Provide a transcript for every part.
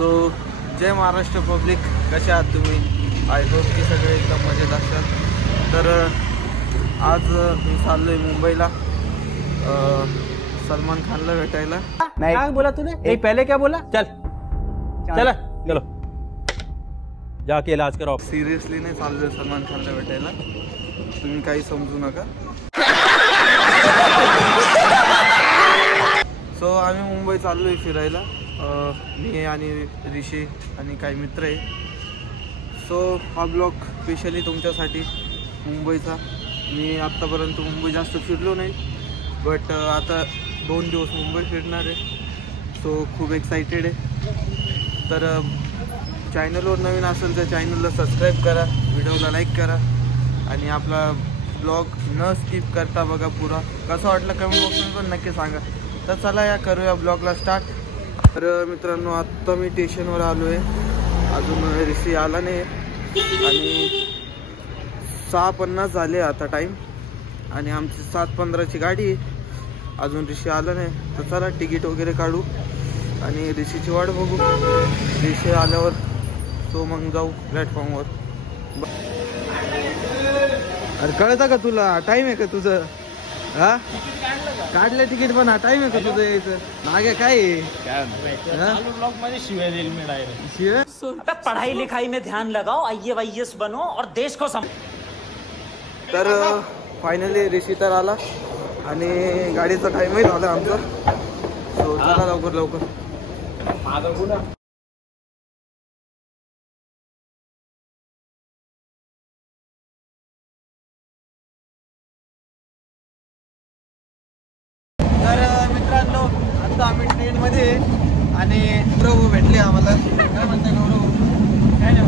So जय Maharashtra public, कसे आहात तुम्ही? आय होप की सगळे एकदम मजेत असाल. तर आज मी चाललोय मुंबईला सलमान खानला भेटायला. नहीं क्या बोला तूने? नहीं पहले क्या बोला? चल चल चलो जाके इलाज कराओ. सिरियसली नाही चाललोय सलमान खानला भेटायला, तुम्ही काही समजू नका. सो आम्ही मुंबई चाललोय फिरायला, मी आणि ऋषी आणि काही मित्र आहे. सो हा ब्लॉग स्पेशली तुमच्यासाठी मुंबईचा. मी आत्तापर्यंत मुंबई जास्त फिरलो नाही, बट आता 2 दिवस मुंबई फिरणार आहे. सो खूप एक्सायटेड आहे. तर चॅनलवर नवीन असेल तर चॅनलला सबस्क्राईब करा, व्हिडिओला लाईक करा आणि आपला ब्लॉग न स्किप करता बघा पुरा. कसं वाटलं कमेंट बॉक्समध्ये पण नक्की सांगा. तर चला या करूया ब्लॉगला स्टार्ट. तर मित्रांनो, आत्ता मी स्टेशनवर आलो आहे, अजून ऋषी आला नाही आणि 6:50 झाले आता टाईम आणि आमची 7:15ची गाडी आहे. अजून ऋषी आला नाही, तर चला तिकीट वगैरे काढू आणि ऋषीची वाट बघू. ऋषी आल्यावर तो मग जाऊ प्लॅटफॉर्मवर. अरे कळतं का तुला? टाईम आहे का तुझं? हा काढलं तिकीट पण टाईम आहे का तुझं यायचं? मागे काय शिवाय? पढ़ाई लिखाई में ध्यान लगाओ, IAS बनो और देश को सम. तर फायनली ऋषी तर आला आणि गाडीचा टाईमही झाला आमचा. सो चला लवकर लवकर. तर मित्रांनो, आता आम्ही ट्रेनमध्ये आणि गौरव भेटले आम्हाला. काय म्हणता गौरव? काय नाही,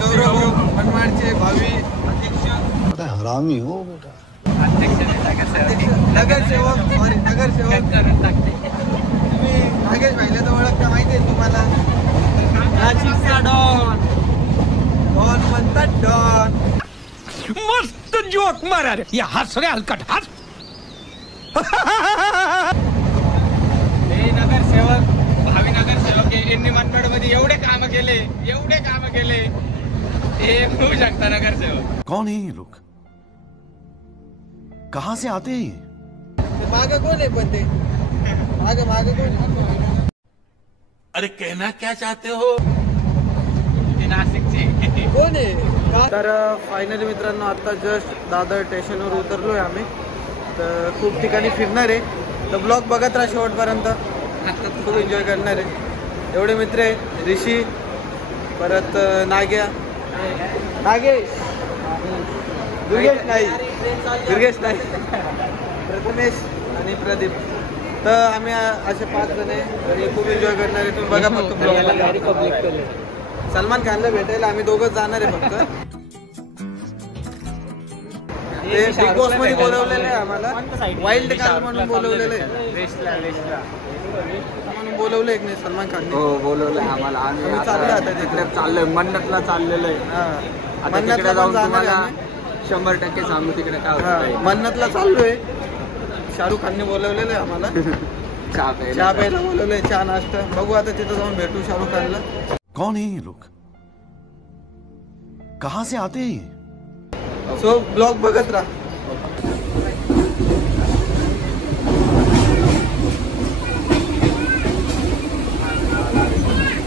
गौरव मनमाडचे भावी अध्यक्ष. हरामी हो बेटा. नगरसेवक तुम्ही नागेश भाईला तर ओळखता, माहिती आहे तुम्हाला? नाशिकचा डॉन म्हणतात डॉन. मस्त जोक मारा रे, या हस रे हलकट हस. हे नगरसेवक, भावी नगरसेवक यांनी मनमाड मध्ये एवढे काम केले ते होऊ शकता नगरसेवक. कौन है ये लोग? कहाँ से आते हैं? मागे कोण आहे? पण ते मागे कोण आहे? अरे कहना क्या चाहते हो? ते नाशिकचे कोण आहे? तर फायनली मित्रांनो, आता जस्ट दादर स्टेशनवर उतरलोय आम्ही. तर खूप ठिकाणी फिरणार आहे, तर ब्लॉग बघत राहा शेवटपर्यंत. आता खूप एन्जॉय करणार आहे. एवढे मित्र आहे, ऋषी, परत नागेश, दुर्गेश नाही, प्रथमेश आणि प्रदीप. तर आम्ही असे 5 जण आहे आणि खूप एन्जॉय करणार आहे. तुम्ही बघा फक्त ब्लॉग. सलमान खानला भेटायला आम्ही दोघंच जाणार आहे फक्त. ते बिग बॉस मध्ये बोलवलेलं आहे आम्हाला, वाईल्ड कार्ड म्हणून बोलवलेलं आहे. म्हणून बोलवलं एक नाही सलमान खान. हो बोलवलं आम्हाला. आम्ही चाललो आता तिकडे, चाललोय मन्नतला चाललेलो आहे. मन्नतला पण जाणार आहे. 100% सांगू तिकडे काय होतं. मन्नतला चाललोय. शाहरुख खानने बोलवलेलं आहे आम्हाला. चहा प्यायला बोलवलंय, चहा नाश्ता. बघू आता तिथं जाऊन भेटू शाहरुख खानला. कौन है ये लोग? कहाँ से आते हैं? सो ब्लॉग बघत राहा.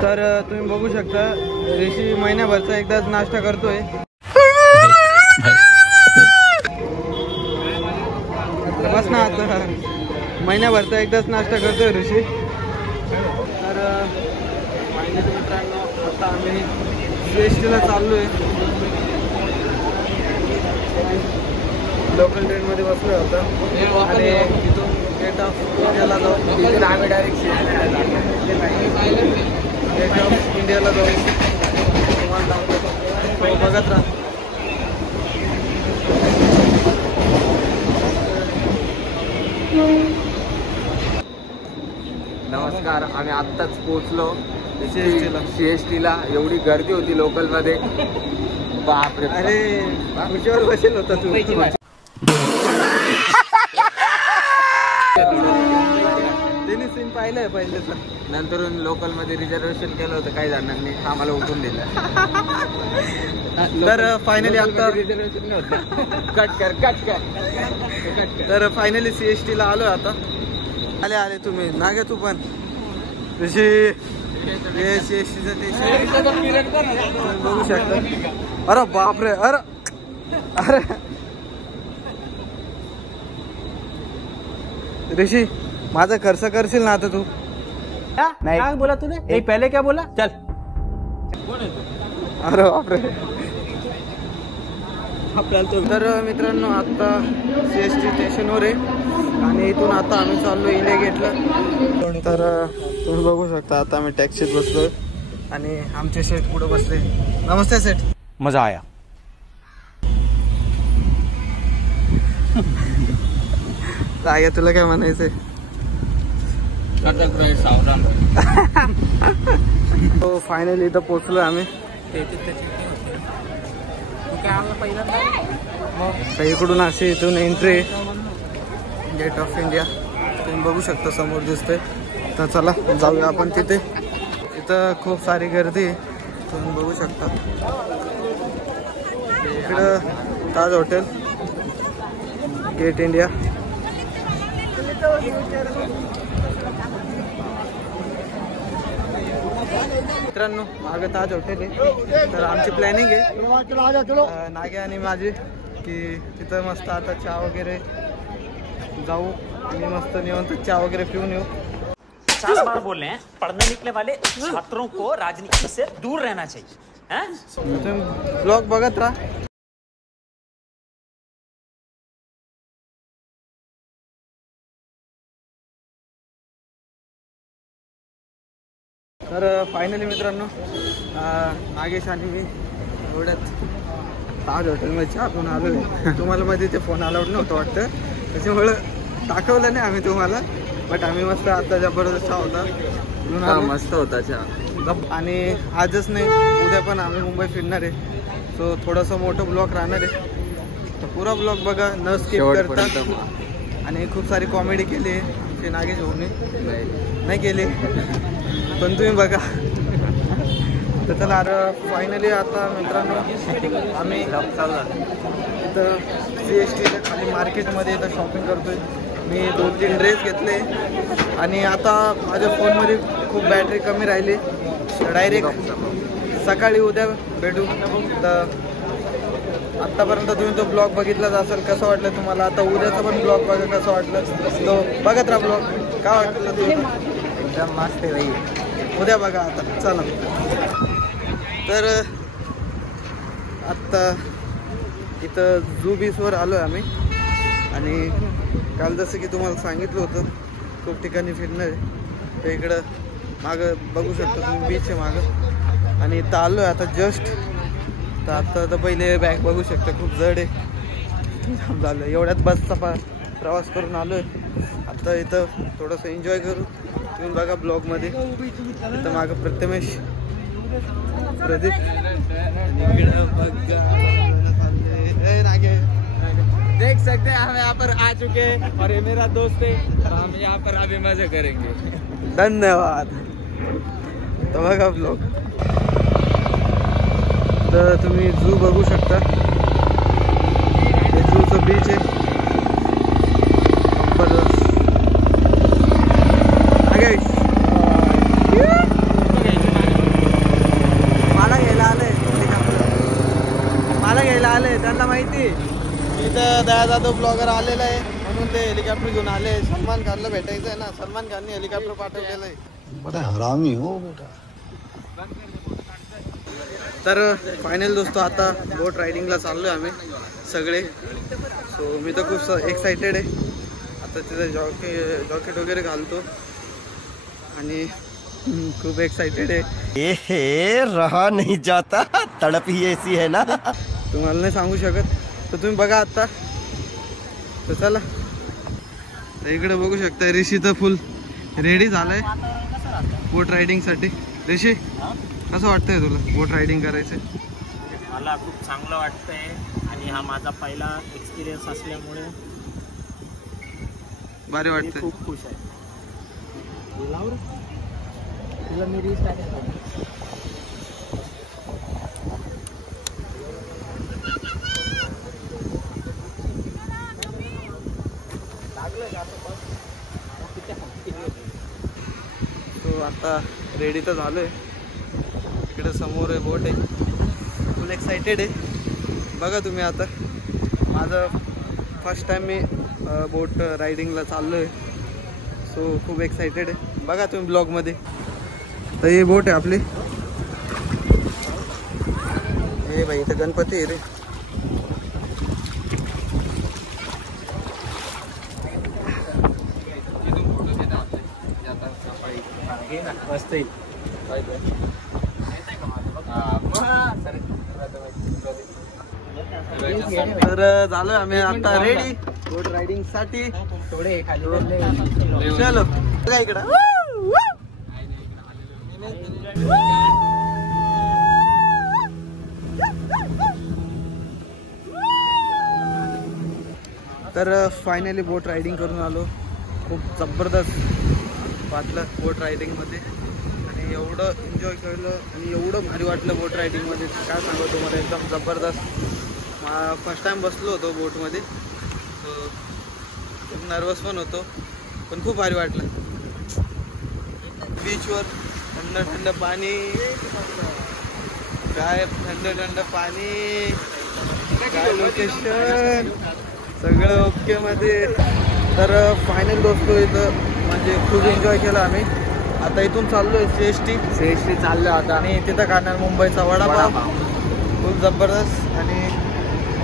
तर तुम्ही बघू शकता, ऋषी महिन्याभरचा एकदाच नाश्ता करतोय. बस ना, आता महिन्याभरचा एकदाच नाश्ता करतोय ऋषी. तर फायनली मित्रांनो, आता आम्ही CSTला चाललोय. लोकल ट्रेनमध्ये बसलो होता आणि तिथून गेट ऑफ इंडियाला जाऊ. तिथून आम्ही डायरेक्ट गेट ऑफ इंडियाला जाऊ. बघत राहा. नमस्कार, आम्ही आत्ताच पोहोचलो CSTला. एवढी गर्दी होती लोकल मध्ये, बापरे. अरे खुर्चीवर बसेल होता तू. त्यांनी सीन पाहिलंय पहिलेच. नंतरून लोकल मध्ये रिझर्वेशन केलं होतं, काही जणांनी आम्हाला उठून दिलं. तर फायनली आता रिझर्वेशन नव्हतं. कट कर. तर फायनली CST ला आलो आता. आले तुम्ही ना घ्या तू पण तशी CST बघू शकता. अरे बापरे, अरे ऋषी माझा खर्च करशील ना आता तू? नहीं क्या बोला तूने? नहीं पहले क्या बोला? चल. अरे बापरे. तर मित्रांनो आता CST स्टेशनवर आहे आणि इथून आता आम्ही चाललो इंडिया गेटला. तर तुम्ही बघू शकता आता आम्ही टॅक्सीत बसलोय आणि आमचे सेट पुढे बसले. नमस्ते सेट. मजा आया. काय तुला काय म्हणायचंय? तो फायनली इथं पोहोचलो आम्ही. इकडून अशी इथून एंट्री गेट ऑफ इंडिया तुम्ही बघू शकता समोर दिसतंय. तर चला जाऊया आपण तिथे. इथं खूप सारी गर्दी तुम्ही बघू शकता. इकडं ताज हॉटेल, गेट इंडिया. मित्रांनो मागं ताज हॉटेल आहे. तर आमची प्लॅनिंग आहे नागे आणि माझी की तिथं मस्त आता चहा वगैरे जाऊ आणि मस्त निवांत चहा वगैरे पिऊन येऊ. 50 बार बोल रहे हैं, पढ़ने निकले वाले छात्रों को राजनीति से दूर रहना चाहिए. तुम्ही ब्लॉग बघत राहा. तर फायनली मित्रांनो नागेश आणि मी एवढ्यात ताज हॉटेलमध्ये चहा पिऊन आलो आहे. तुम्हाला मध्ये ते फोन अलाउड नव्हतं वाटतं, त्याच्यामुळं दाखवलं नाही आम्ही तुम्हाला. बट आम्ही मस्त आता जबरदस्त चहा होता, मस्त होता चहा. आणि आजच नाही उद्या पण आम्ही मुंबई फिरणार आहे. सो थोडंसं मोठं ब्लॉग राहणार आहे. तर पुरा ब्लॉग बघा न स्किप करता. आणि खूप सारी कॉमेडी केली आहे ते नागेश भाऊने नाही केली पण तुम्ही बघा. तर चला फायनली आता मित्रांनो आम्ही इथं CSTच्या खाली मार्केटमध्ये इथं शॉपिंग करतोय. मी 2-3 ड्रेस घेतले आणि आता माझ्या फोनमध्ये खूप बॅटरी कमी राहिली. डायरेक्ट सकाळी उद्या भेटू. तर आत्तापर्यंत तुम्ही तो ब्लॉग बघितलाच असेल, कसं वाटलं तुम्हाला? आता उद्याचा पण ब्लॉग बघा कसं वाटलं तो बघत राहा ब्लॉग. काय वाटलं तुला? मस्त आहे. उद्या बघा आता. चला तर आत्ता इथं झू बीचवर आलो आहे आम्ही. आणि काल जसं की तुम्हाला सांगितलं होतं खूप ठिकाणी फिरणार आहे. तर इकडं मागं बघू शकता तुम्ही बीच आहे मागं. आणि इथं आलो आहे आता जस्ट. तर आता तर पहिले बॅग बघू शकता खूप जड आहे झालं. एवढ्यात बसचा प्रवास करून आलो आहे. आता इथं थोडंसं एन्जॉय करू. तुम्ही बघा ब्लॉगमध्ये. इथं मागं प्रथमेश, प्रदीप. देख सकते हैं हम यहाँ पर आ चुके हैं और ये मेरा दोस्त है. तो हम यहाँ पर अभी मजे करेंगे. धन्यवाद. तर बघा ब्लॉग. तर तुम्ही झू बघू शकता. हे झूचं बीच आहे. मला घ्यायला आले त्यांना माहिती इथं दया जाधव ब्लॉगर आलेला आहे म्हणून ते हेलिकॉप्टर घेऊन आले. सलमान खानला भेटायचं आहे ना, सलमान खानने हेलिकॉप्टर पाठवलेलं आहे. बड़ा हरामी हो बेटा. तर फायनल दोस्तो आता बोट रायडिंगला चाललो आहे आम्ही सगळे. सो मी तर खूप एक्सायटेड आहे. आता तिथं जॉकेट वगैरे घालतो आणि खूप एक्सायटेड आहे. रहा नहीं जाता, तड़प ही ऐसी है ना. तुम्हाला नाही सांगू शकत. तर तुम्ही बघा आता. तर चला इकडे बघू शकता ऋषी तर फुल रेडी झालाय बोट रायडिंगसाठी. ऋषी कसं वाटतंय तुला बोट रायडिंग करायचं? मला खूप चांगलं वाटतंय आणि हा माझा पहिला एक्सपिरियन्स असल्यामुळे भारी वाटतंय. खूप खुश आहे. तो आता रेडी तर झालोय. इकडे समोर आहे बोट आहे. फुल एक्साइटेड आहे. बघा तुम्ही आता माझं फर्स्ट टाइम मी बोट रायडिंगला चाललो आहे. सो खूप एक्साइटेड आहे. बघा तुम्ही ब्लॉगमध्ये. तर ही बोट आहे आपली. हे भाई इथं गणपती आहे रे. तर झालं आम्ही आता रेडी बोट रायडिंग साठी. चलो बघा इकडं. तर फायनली बोट रायडिंग करून आलो. खूप जबरदस्त वाटलं बोट रायडिंगमध्ये आणि एवढं एन्जॉय केलं आणि एवढं भारी वाटलं बोट रायडिंगमध्ये काय सांगू तुम्हाला. एकदम जबरदस्त. फर्स्ट टाइम बसलो होतो बोटमध्ये. खूप नर्वस पण होतो पण खूप भारी वाटलं. बीचवर थंड थंड पाणी. काय थंड थंड पाणी. काय लोकेशन. सगळं ओके मध्ये. तर फायनल बसलो इथं. म्हणजे खूप एन्जॉय केला आम्ही. आता इथून चाललोय सीएसटी चाललो आता आणि तिथं खाणार मुंबईचा वडापाव. खूप जबरदस्त. आणि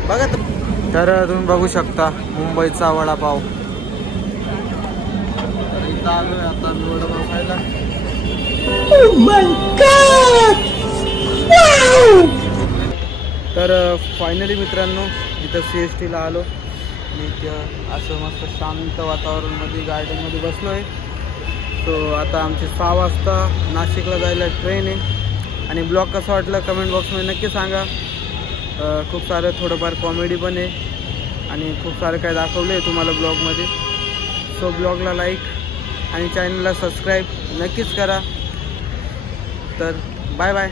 बघा तर तुम्ही बघू शकता मुंबईचा वडापाव. इथं आलोय आता मी वडापाव खायला. तर फायनली मित्रांनो इथं सीएसटीला आलो आणि इथं असं मस्त शांत वातावरणमध्ये गार्डनमध्ये बसलो आहे. सो आता आमची 6 वाजता नाशिकला जायला ट्रेन आहे. आणि ब्लॉग कसा वाटला कमेंट बॉक्समध्ये नक्की सांगा. खूप सारं थोडंफार कॉमेडी पण आहे आणि खूप सारं काय दाखवलं आहे तुम्हाला ब्लॉगमध्ये. सो ब्लॉगला लाईक आणि चॅनलला सबस्क्राईब नक्कीच करा. तर बाय बाय.